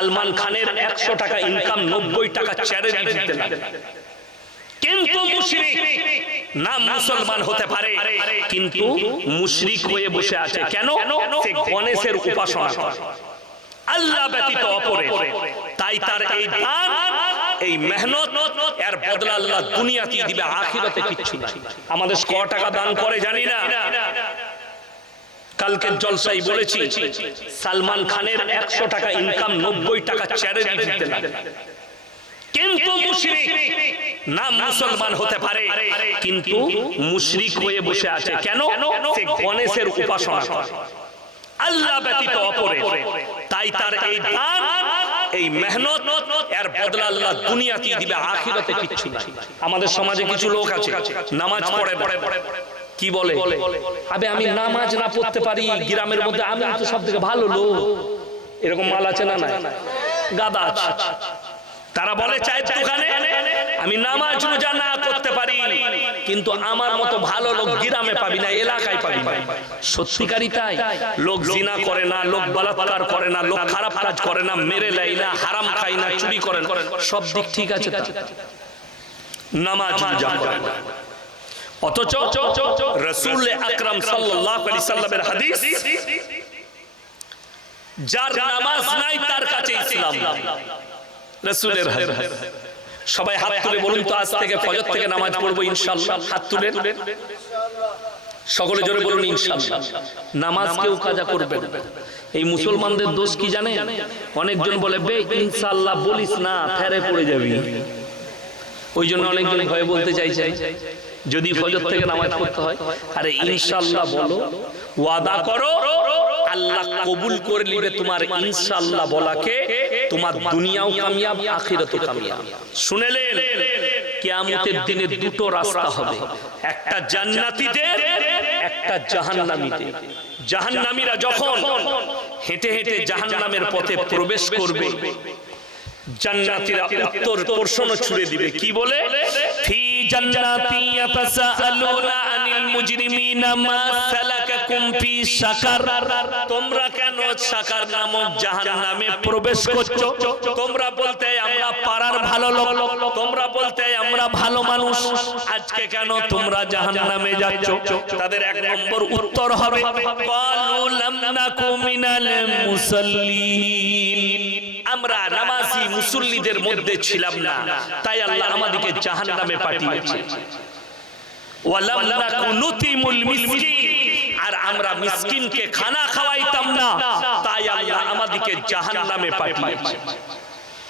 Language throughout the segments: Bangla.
সালমান খানের একশো টাকা ইনকাম নব্বই টাকা চ্যারিটি দিতে লাগে। কিন্তু মুশরিক নাম মুসলমান হতে পারে, কিন্তু মুশরিক হয়ে বসে আছে। কেন? সে গণেশের উপাসনা আল্লাহ ব্যতীত অপরে। তাই তার এই দান, এই মেহনত, এর বদলা আল্লাহ দুনিয়াতে দিবে, আখিরাতে আমাদের ক টাকা দান করে জানি না। কালকে জলসাই বলেছি, সালমান খানের একশো টাকা ইনকাম নব্বই টাকা চ্যারিটি দিতে লাগে। কিন্তু মুশরিক নাম মুসলমান হতে পারে, কিন্তু মুশরিক হয়ে বসে আছে। কেন? সে গণেশের উপাসনা করে। আল্লাহ ব্যতীত অপরে। তাই তার এই দান, এই মেহনত, এর বদলা আল্লাহ দুনিয়াতে দিবে, আখিরাতে কিচ্ছু নাই। আমাদের সমাজে কিছু লোক আছে, নামাজ পড়ে পড়ে পড়ে কি বলে? আবে আমি নামাজ না পড়তে পারি গ্রামের মধ্যে আমি তো সব থেকে ভালো লোক। এরকম মাল আছে না না গাদা আছে। তারা বলে চায়ের দোকানে আমি নামাজ রোজা না করতে পারি। কিন্তু আমার মতো ভালো লোক গ্রামে পাবি না এলাকায় পাবি না। সত্যিকারই তাই। লোক জিনা করে না লোক বলাৎকার করে না লোক খারাপ কাজ করে না মেরে লেয় না হারাম খাই না চুরি করে না। সব দিক ঠিক আছে। নামাজ রোজা করে না। অথচ রসুল সাল্লামের হাদিস, যার নামাজ নাই তার কাছে ইসলাম। রসুলের সবাই হাত তুলে বলুন তো, আজ থেকে ফজর থেকে নামাজ পড়ব ইনশাআল্লাহ। হাত তুলে। সকলে জোরে বলুন, ইনশাআল্লাহ। নামাজ কেউ কাজা করবে এই মুসলমানদের দোষ কি জানে অনেকজন বলে, বে ইনশাল্লাহ বলিস না, ফেরে পড়ে যাবি। ওই জন্য অনেকজন ভয়ে বলতে চাইছে যদি ফজর থেকে নামাজ পড়তে হয় আরে ইনশাআল্লাহ বলো ওয়াদা করো আল্লাহ কবুল করে নিবে তোমার ইনশাআল্লাহ বলাকে তোমার দুনিয়াও কামিয়াব আখিরাতও কামিয়াব। শুনেলেন? কিয়ামতের দিনে দুটো রাস্তা হবে। একটা জান্নাতীদের একটা জাহান্নামীদের। জাহান্নামীরা যখন হেঁটে হেঁটে জাহান্নামের পথে প্রবেশ করবে। জান্নাতীরা উত্তর প্রশ্ন ছুড়ে দিবে। কি বলে? ফি ফি সাকার তোমরা কেন সাকার নামক প্রবেশ করছ? তোমরা বলতে আমরা পাড়ার ভালো লোক। তোমরা বলতে আমরা ভালো মানুষ। আজকে কেন তোমরা জাহান্নামে যাচ্ছ? তাদের এক উত্তর হবে ক্বালু আমরা নামাজি মুসল্লিদের মধ্যে ছিলাম না। তাই আল্লাহ আমাদেরকে জাহান্নামে পাঠিয়েছে। ওয়ালাম আর আমরা মিসকিনকে খানা খাওয়াইতাম না। তাই আল্লাহ আমাদেরকে জাহান্নামে পাঠিয়েছে ওয়াকুন্না নাকুদু মাল কাইদিন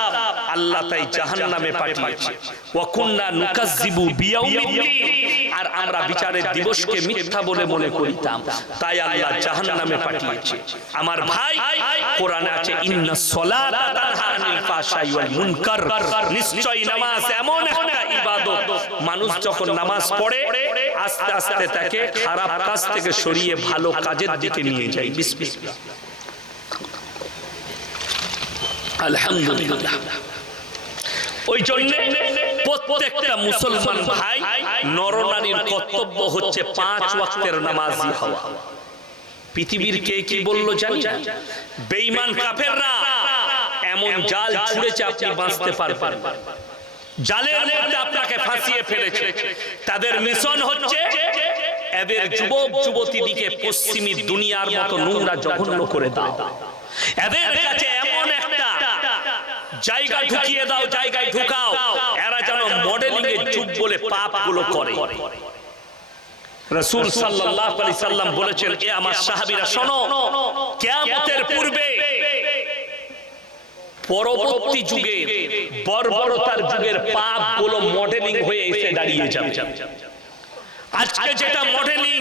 আল্লাহ তাই জাহান্নামে পাঠিয়েছে। ওয়া কুননা নুকাজ্জিবু বিয়াউমিদ্দিন আর আমরা বিচারের দিবসকে মিথ্যা বলে মনে করিতাম তাই আল্লাহ জাহান্নামে পাঠিয়েছে। আমার ভাই, কোরআনে আছে, ইন্না সলাতা তানহা আনিল ওয়াল মুনকার। নিশ্চয়ই নামাজ এমন একটা ইবাদত। মানুষ যখন নামাজ পড়ে, আস্তে আস্তে তাকে খারাপ কাজ থেকে সরিয়ে ভালো কাজের দিকে নিয়ে যায়। বিসমিল্লাহ। আলহামদুলিল্লাহ। ওই জন্য প্রত্যেকটা মুসলমান ভাই নরনারীর কর্তব্য হচ্ছে পাঁচ ওয়াক্তের নামাজি হওয়া। পৃথিবীর কে কি বলল জানি? বেঈমান কাফেররা এমন জাল ছুঁড়েছে আপনি বাঁচতে পারবেন জালের মধ্যে আপনাকে ফাঁসিয়ে ফেলেছে। তাদের মিশন হচ্ছে এদের যুবক যুবতীদিকে পশ্চিমী দুনিয়ার মতো নোংরা জঘন্য করে দাও। এদের কাছে জায়গা ঢুকিয়ে দাও জায়গায় ঢুকাও। এরা যেন মডেলিং এর যুগ বলে পাপগুলো করে। রসুল সাল্লাল্লাহু আলাইহি সাল্লাম বলেছেন এ আমার সাহাবীরা শোনো কিয়ামতের পূর্বে পরবর্তী যুগে বর্বরতার যুগের পাপগুলো মডেলিং হয়ে এসে দাঁড়িয়ে যাবে। আজকে যেটা মডেলিং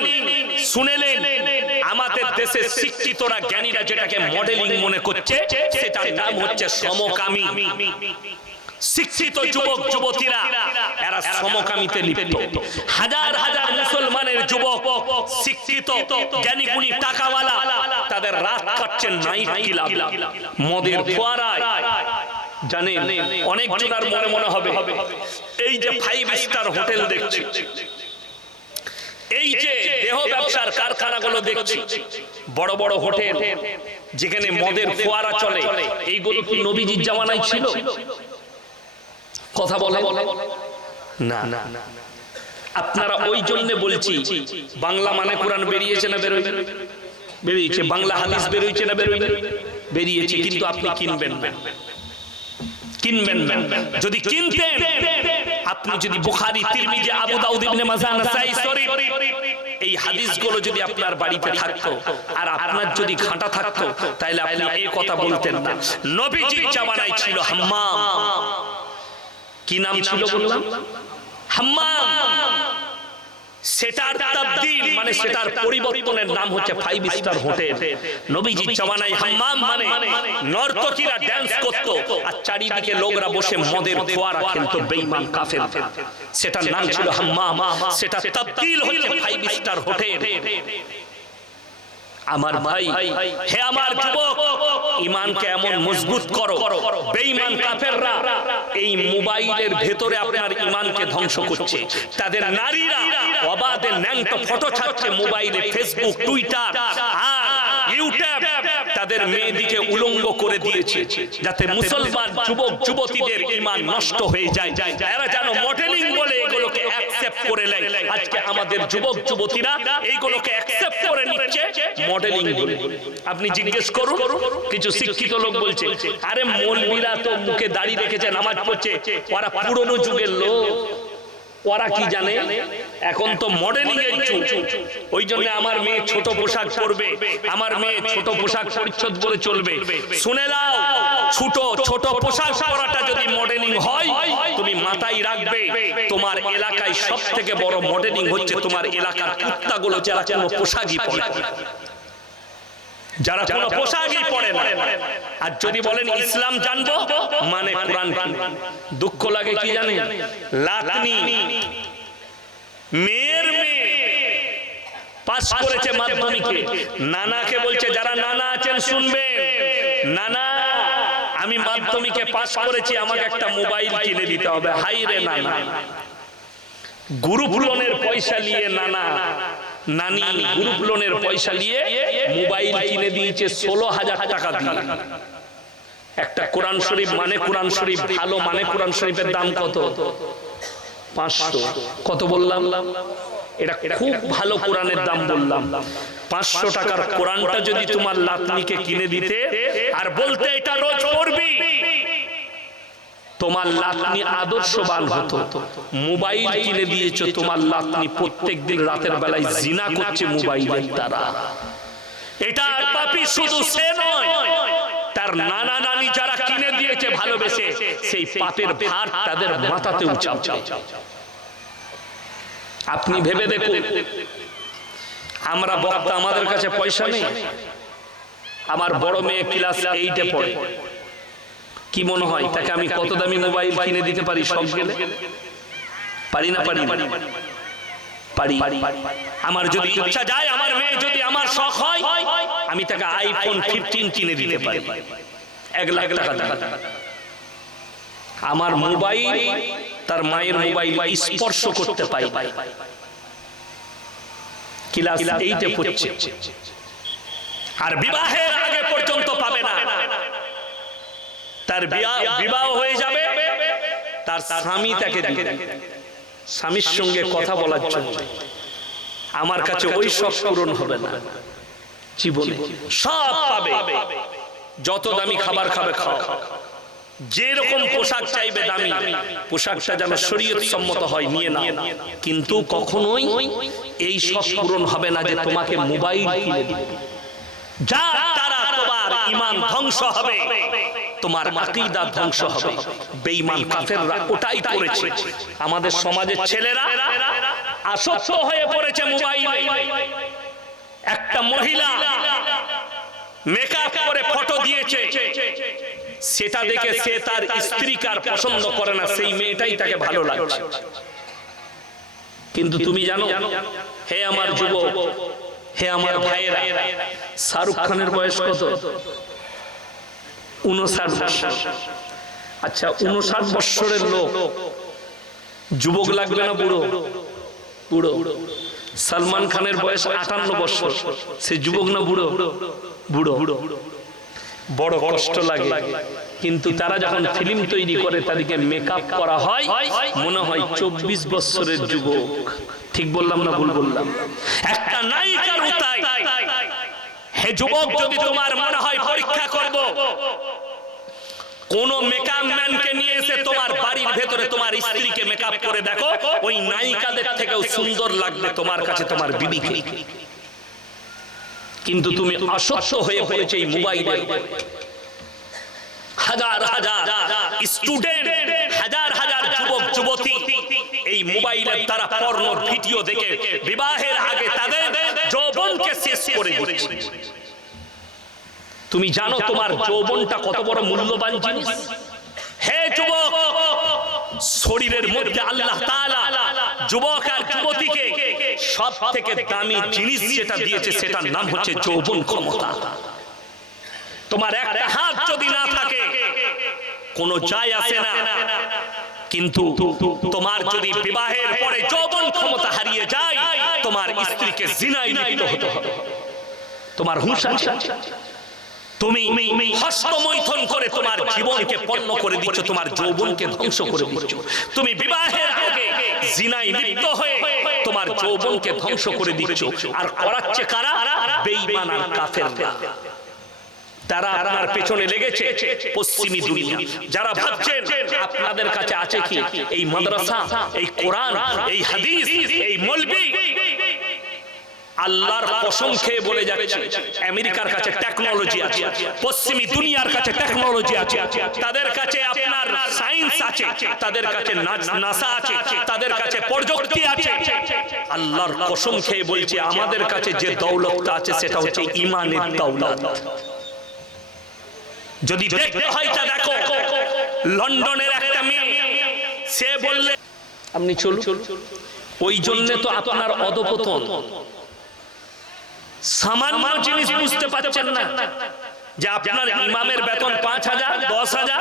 শুনেলেন আমাদের দেশের শিক্ষিতরা জ্ঞানীরা যেটাকে মডেলিং মনে করছে সেটার নাম হচ্ছে সমকামী। শিক্ষিত যুবক যুবতীরা এরা সমকামিতে লিপ্ত। হাজার হাজার মুসলমানের যুবক শিক্ষিত জ্ঞানী গুণী টাকাওয়ালা তাদের রাত কাটছেন নাইট ক্লাব। মদের ফোয়ারায় জানেন অনেক জনার মনে মনে হবে। এই যে ফাইভ স্টার হোটেল দেখছি। এই যে দেহ ব্যবসার কারখানাগুলো দেখছি। বড় বড় হোটেল যেখানে মদের ফোয়ারা চলে। এইগুলো কি নবীজির জামানায় ছিল? কথা বলে না। না আপনারা ওই জন্য বলছি বাংলা মানে কোরআন বেরিয়েছে না বেরোয় বেরিয়েছে বাংলা হাদিস বেরিয়েছে না বেরোয় বেরিয়েছে কিন্তু আপনি কিনবেন। না কিনবেন যদি কিনতেন, আপনি যদি বুখারী, তিরমিজি, আবু দাউদ ইবনে মাজাহ, নাসাই শরীফ এই হাদিসগুলো যদি আপনার বাড়িতে থাকতো আর আপনার যদি ঘাটা থাকতো তাহলে আপনি এই কথা বলতেন না। নবীজির জামানায় ছিল হাম্মাম। কি নাম ছিল বললাম? হাম্মাম। সেটার তাবদীল মানে সেটার পরিবর্তনের নাম হচ্ছে ফাইভ স্টার হোটেল নবীজি জমানায় হাম্মাম মানে নর্তকীরা ড্যান্স করত আর চারিদিকে লোকরা বসে মদের ফোয়ারা খেলতো বেঈমান কাফের সেটার নাম ছিল হাম্মাম। সেটা তাবদীল হচ্ছে ফাইভ স্টার হোটেল আমার ভাই হে আমার যুবক ইমানকে এমন মজবুত করো। বেঈমান কাফেররা এই মোবাইলের ভেতরে আপনার ইমানকে ধ্বংস করছে। তাদের নারীরা অবাধে ন্যাংটো ফটো ছাড়ছে মোবাইলে ফেসবুক টুইটার আর ইউটিউব তাদের মেয়েদিকে উলঙ্গ করে দিয়েছে যাতে মুসলমান যুবক যুবতীদের ইমান নষ্ট হয়ে যায়। এরা যেন মডেলিং বলে এগুলোকে অ্যাকসেপ্ট করে নেয় আজকে আমাদের যুবক, যুবতীরা অ্যাকসেপ্ট করে নিচ্ছে মডেলিং আপনি জিজ্ঞেস করুন, কিছু শিক্ষিত লোক বলছে, আরে মৌলবীরা তো মুখে রেখেছে, নামাজ পড়ছে, ওরা পুরনো যুগের লোক। ওরা কি জানে? এখন তো মডেলিং এর ওই জন্য আমার মেয়ে ছোট পোশাক পরবে, আমার মেয়ে ছোট পোশাক পরিচ্ছদ করে চলবে। শুনে নাও, ছোট ছোট পোশাক পরাটা যদি মডেলিং হয় মাথায় রাখবে। তোমার এলাকায় সব থেকে বড় মডেলিং হচ্ছে তোমার এলাকার কুত্তাগুলো যারা কোনো পোশাকই পরে যারা কোনো পোশাকই পরে না। আর যদি বলেন ইসলাম জানব মানে কোরআন? দুঃখ লাগে কি জানেন? লাতনি, মেয়ের মেয়ে পাস করেছে মাধ্যমিকে। নানাকে বলছে, যারা নানা আছেন শুনবেন। নানা আমি মাধ্যমিকে পাশ করেছি আমাকে একটা মোবাইল কিনে দিতে হবে। হাই রে নানা। গ্রুপ লোনের পয়সা নিয়ে নানা। নানি। গ্রুপ লোনের পয়সা নিয়ে মোবাইল কিনে দিয়েছে ষোলো হাজার টাকা দিয়ে। একটা কোরআন শরীফ মানে কোরআন শরীফ ভালো মানে কোরআন শরীফের দাম কত? পাঁচশো। কত বললাম? এটা খুব ভালো কোরআনের দাম। বললাম। পাঁচশো টাকার কোরআনটা যদি তোমার লাতনিকে কিনে দিতে আর বলতে এটা রোজ পড়বি। তোমার লাতনি আদর্শবান হতো। মোবাইল কিনে দিয়েছ তোমার লাতনি। প্রত্যেক দিন রাতের বেলায় জিনা করছে মোবাইলের দ্বারা। এটা আর পাপি শুধু সে নয়। তার নানা নানি যারা কিনে দিয়েছে ভালোবেসে সেই পাপের ভার তাদের মাথাতে উঁচাচ্ছে আপনি ভেবে দেখুন। আমরা বক্তা আমাদের কাছে পয়সা নেই। আমার বড় মেয়ে ক্লাস এইটে পড়ে। কি মনে হয়, তাকে আমি কত দামি মোবাইল কিনে দিতে পারি সব গেলে? পারি না পারি? পারি। আমার যদি ইচ্ছা যায়, আমার মেয়ে যদি আমার শখ হয়, আমি তাকে আইফোন ফিফটিন কিনে দিতে পারি। এক লাখ টাকা দাম। আমার মোবাইল তার মায়ের মোবাইল স্পর্শ করতে পাই ক্লাস এইটে পড়ছে। আর বিবাহের আগে পর্যন্ত পাবে না। তার বিবাহ হয়ে যাবে তার স্বামী তাকে স্বামীর সঙ্গে কথা বলার জন্য। আমার কাছে ওই সব পূরণ হবে না। জীবনে। সব পাবে। যত দামি খাবার খাবে খাও। যে রকম পোশাক চাইবে দামি, পোশাকটা যেন শরীয়ত সম্মত হয়, নিয়ে না কিন্তু কখনোই এই সব পূরণ হবে না যে তোমাকে মোবাইল কিনে দিবে। যা তারা তোমার ইমান ধ্বংস হবে, তোমার আকীদা ধ্বংস হবে। বেঈমান কাফেররা ওটাই করেছে। আমাদের সমাজের ছেলেরা আসক্ত হয়ে পড়েছে মোবাইলে। একটা মহিলা মেকআপ করে ফটো দিয়েছে। সেটা দেখে সে তার স্ত্রীকে আর পছন্দ করে না, সেই মেয়েটাই তাকে ভালো লাগছে কিন্তু তুমি জানো, হে আমার যুবক, হে আমার ভাইয়েরা, শাহরুখ খানের বয়স কত? উনষাট বছর। আচ্ছা উনষাট বৎসরের লোক, যুবক লাগবে না বুড়ো? বুড়ো। সালমান খানের বয়স আটান্ন বছর। সে যুবক না বুড়ো বুড়ো? বড়। কষ্ট লাগে। কিন্তু তারা যখন ফিল্ম তৈরি করে তাদেরকে মেকআপ করা হয় মনে হয় চব্বিশ বছরের যুবক। ঠিক বললাম না ভুল বললাম? একটা নায়িকার উতাই হে যুবক যদি তোমার মনে হয় পরীক্ষা করব। কোন মেকআপ ম্যানকে নিয়ে এসে তোমার বাড়ির ভেতরে তোমার স্ত্রীকে মেকআপ করে দেখো ওই নায়িকাদের থেকেও সুন্দর লাগবে তোমার কাছে তোমার বিবিকে কিন্তু তুমি অসত্য হয়ে পড়েছে এই মোবাইলের হাজার হাজার স্টুডেন্ট হাজার হাজার যুবক, যুবতী এই মোবাইলের তারা পর্ণ ভিডিও দেখে বিবাহের আগে তাদের যৌবনকে শেষ করে দিচ্ছে তুমি জানো তোমার যৌবনটা কত বড় মূল্যবান জিনিস? হে যুবক, শরীরের মধ্যে আল্লাহ তাআলা যুবক আর যুবতীকে সব থেকে দামি জিনিস যেটা দিয়েছে সেটার নাম হচ্ছে যৌবন ক্ষমতা। তোমার একটা হাত যদি না থাকে, কোনো যায় আসে না। কিন্তু তোমার যদি বিবাহের পরে যৌবন ক্ষমতা হারিয়ে যায়, তোমার স্ত্রীকে জিনায় লিপ্ত হতে হবে। তোমার হুঁশ তুমি হস্তমৈথন করে তোমার জীবনকে পণ্য করে দিচ্ছ, তোমার যৌবনকে ধ্বংস করে দিচ্ছ। তুমি বিবাহের আগে জিনায় লিপ্ত হয়ে তোমার যৌবনকে ধ্বংস করে দিচ্ছ। আর করাচ্ছে কারা? বেঈমান আর কাফেররা। তারা আপনার পেছনে লেগেছে পশ্চিমী দুনিয়া। যারা ভাবছেন আপনাদের কাছে আছে কি? এই মাদ্রাসা এই কোরআন এই হাদিস এই মলবি। আল্লাহর কসম খেয়ে বলে যাচ্ছে আমেরিকার কাছে টেকনোলজি আছে পশ্চিমী দুনিয়ার কাছে টেকনোলজি আছে তাদের কাছে আপনার সায়েন্স আছে তাদের কাছে নাসা আছে তাদের কাছে প্রযুক্তি আছে আল্লাহর কসম খেয়ে বলছে আমাদের কাছে যে দৌলতটা আছে সেটা হচ্ছে ইমানের দৌলত। যদি দেখতে হয় তা দেখো। লন্ডনের একটা মেয়ে সে বললে আপনি চলুন। ওই জন্য তো আপনার অধপতন। সামান্য জিনিস বুঝতে পারছেন না। যে আপনার ইমামের বেতন পাঁচ হাজার দশ হাজার।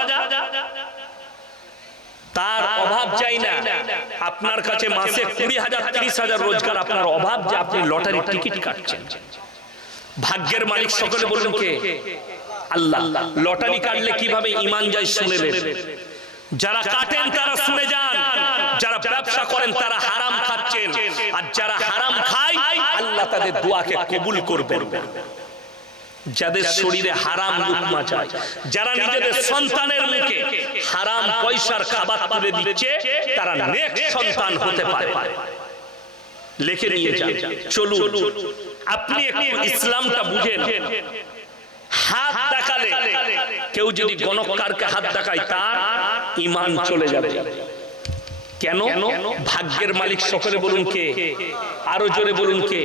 তার অভাব চাই না। আপনার কাছে মাসে কুড়ি হাজার তিরিশ হাজার রোজগার আপনার অভাব যে আপনি লটারি টিকিট কাটছেন। ভাগ্যের মালিক সকলে বলুন কে? আল্লাহ। লটারি কাটলে কীভাবে ইমান যায় শুনেলেন যারা কাটেন তারা শুনে যান। যারা ব্যবসা করেন তারা হারাম খাচ্ছেন। আর যারা হারাম আল্লাহ তাদের দোয়াকে কবুল করবেন। যাদের শরীরে হারাম লুকমা যায় যারা নিজেদের সন্তানের মুখে হারাম পয়সার খাবার তুলে দিচ্ছে তারা নেক সন্তান হতে পারে। লিখে নিয়ে যান। চলুন। আপনি একটু ইসলামটা বুঝেন। হাত দেখালে কেউ যদি গণকারকে হাত দেখায় তার ইমান চলে যাবে। কেন? ভাগ্যের মালিক সকলে বলুন কে? আরও জোরে বলুন কে?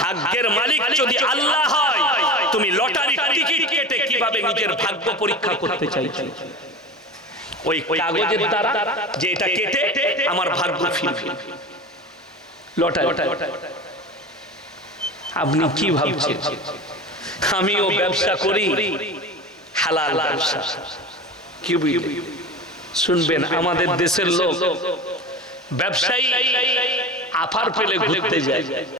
ভাগ্যের মালিক যদি আল্লাহ হয় তুমি লটারি টিকিট কেটে কীভাবে নিজের ভাগ্য পরীক্ষা করতে চাইছো? ওই কাগজের দ্বারা যে এটা কেটে আমার ভাগ্য ফিরবে। লটারি। আপনি কি ভাবছেন? আমিও ব্যবসা করি। হালাল ব্যবসা। কি বুঝলি শুনবেন আমাদের দেশের লোক ব্যবসায়ী আফার পেলে ঘুরতে যায়।